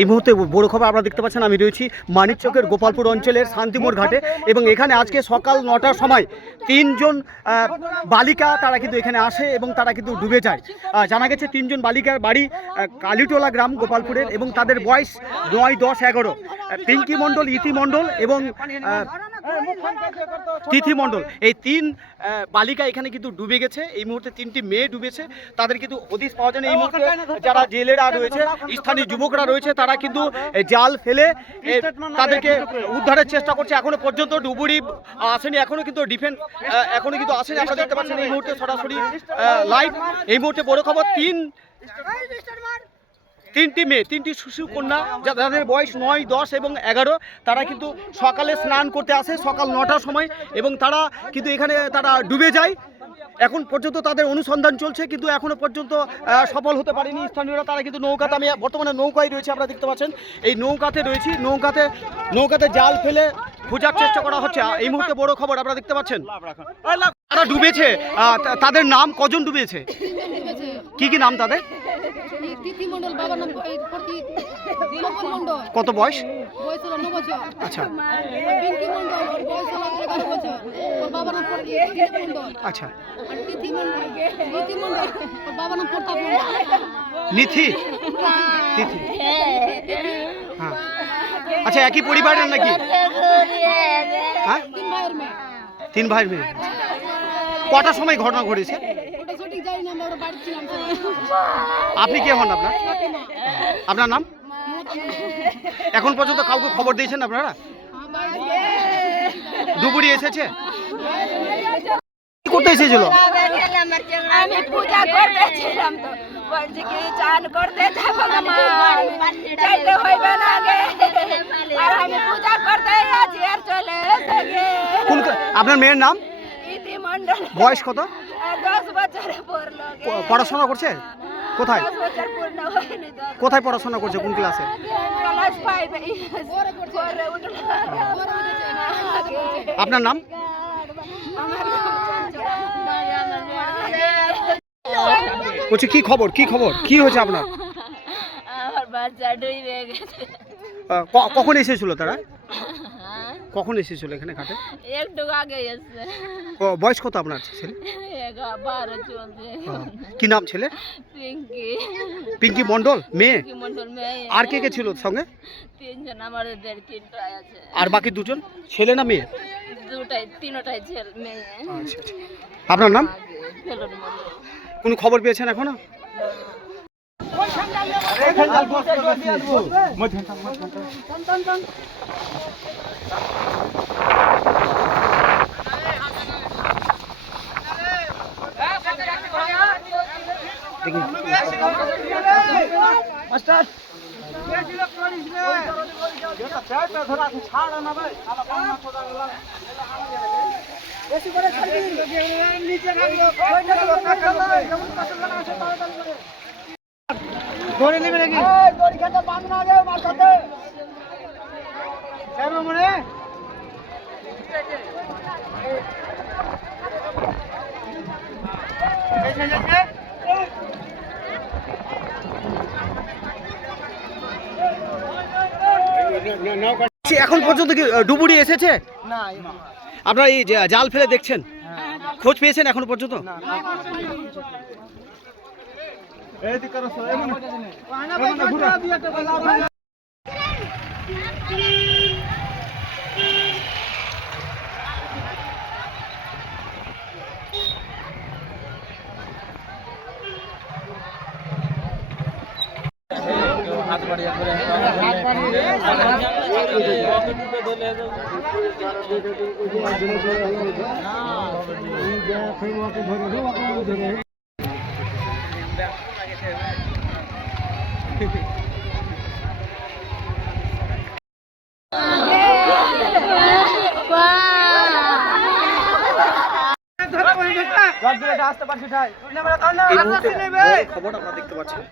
এই মুহূর্তে বড় খবর আপনারা দেখতে পাচ্ছেন, আমি রয়েছি মানিকচকের গোপালপুর অঞ্চলের শান্তিমোড় ঘাটে এবং এখানে আজকে সকাল 9টার সময় 3 জন বালিকা তারা কিন্তু এখানে আসে এবং তারা কিন্তু ডুবে যায়। জানা গেছে 3 জন বালিকার বাড়ি কালীটোলা গ্রাম গোপালপুরের এবং তাদের বয়স 9, 10, 11। পিঙ্কি মণ্ডল, ইতি মণ্ডল এবং তিথি মণ্ডল, এই 3 বালিকা এখানে কিন্তু ডুবে গেছে। এই মুহূর্তে 3টি মেয়ে ডুবেছে, তাদের কিন্তু হদিশ পাওয়া যায় না। এই মুহূর্তে যারা জেলেরা রয়েছে, স্থানীয় যুবকরা রয়েছে, তারা কিন্তু জাল ফেলে তাদেরকে উদ্ধারের চেষ্টা করছে। এখনো পর্যন্ত ডুবুরি আসেনি, এখনো কিন্তু ডিফেন্স এখনো কিন্তু আসেনি। আপনারা দেখতে পাচ্ছেন এই মুহূর্তে সরাসরি লাইভ। এই মুহূর্তে বড় খবর, 3টি মেয়ে, 3টি শিশু কন্যা যাদের বয়স 9, 10 এবং 11, তারা কিন্তু সকালে স্নান করতে আসে সকাল 9টার সময় এবং তারা কিন্তু এখানে তারা ডুবে যায়। এখন পর্যন্ত তাদের অনুসন্ধান চলছে, কিন্তু এখনো পর্যন্ত সফল হতে পারেনি স্থানীয়রা। তারা কিন্তু নৌকাতে, আমি বর্তমানে নৌকায় রয়েছে, আপনারা দেখতে পাচ্ছেন এই নৌকাতে রয়েছি। নৌকাতে জাল ফেলে খোঁজার চেষ্টা করা হচ্ছে। এই মুহূর্তে বড় খবর আপনারা দেখতে পাচ্ছেন, তারা ডুবেছে। তাদের নাম, কজন ডুবেছে, কি কি নাম তাদের? কত বয়স? আচ্ছা আচ্ছা, নিথি, তিথি, হ্যাঁ। আচ্ছা, একই পরিবারের নাকি? হ্যাঁ, 3 ভাইয়ের মেয়ে। কটার সময় ঘটনা ঘটেছে? আপনি কে হন? আপনার নাম? এখন পর্যন্ত কাউকে খবর দিয়েছেন আপনারা? ডুবুরি এসেছে? কি করতে এসেছিল? আমি পূজা করতেছিলাম, তো বলছি কি চান করতে যাব মা, চাইতে হইবে না গে, আর আমি পূজা করতে আছি আর চলে এসে। কোন আপনার মেয়ের নাম? ইতি মণ্ডল। বয়স কত? 10 বছরে পড়লো। পড়াশোনা করছে কোথায়? 10 বছর পূর্ণ হয়নি। কোথায় পড়াশোনা করছে, কোন ক্লাসে? ক্লাস 5 এ। আপনার নাম? বলছি কি খবর, কি খবর, কি হয়েছে আপনার? আমার বাচ্চা ডুবে গেছে। কখন এসেছিল তারা? কখন এসেছিল এখানে ঘাটে? একটু আগে এসেছে। বয়স কত আপনার ছেলে? 12 চলছে। কি নাম ছেলে? পিঙ্কি। পিঙ্কি মণ্ডল, মেয়ে? পিঙ্কি মণ্ডল মেয়ে। আর কে কে ছিল সঙ্গে? 3 জন, আমাদের 3টা আছে। আর বাকি 2 জন ছেলে না মেয়ে? 3টাই ছেলে মেয়ে। আচ্ছা আচ্ছা। আপনার নাম? কোনো খবর পেয়েছেন এখনো? ধরে নেবে নাকি? দড়ি খেতে বাঁধ না রে মার সাথে। কেন মনে? এখন পর্যন্ত কি ডুবুরি এসেছে? না। আপনারা এই জাল ফেলে দেখছেন, খোঁজ পেয়েছেন এখনো পর্যন্ত? এই মুহূর্তে বড় খবর আপনারা দেখতে পাচ্ছেন।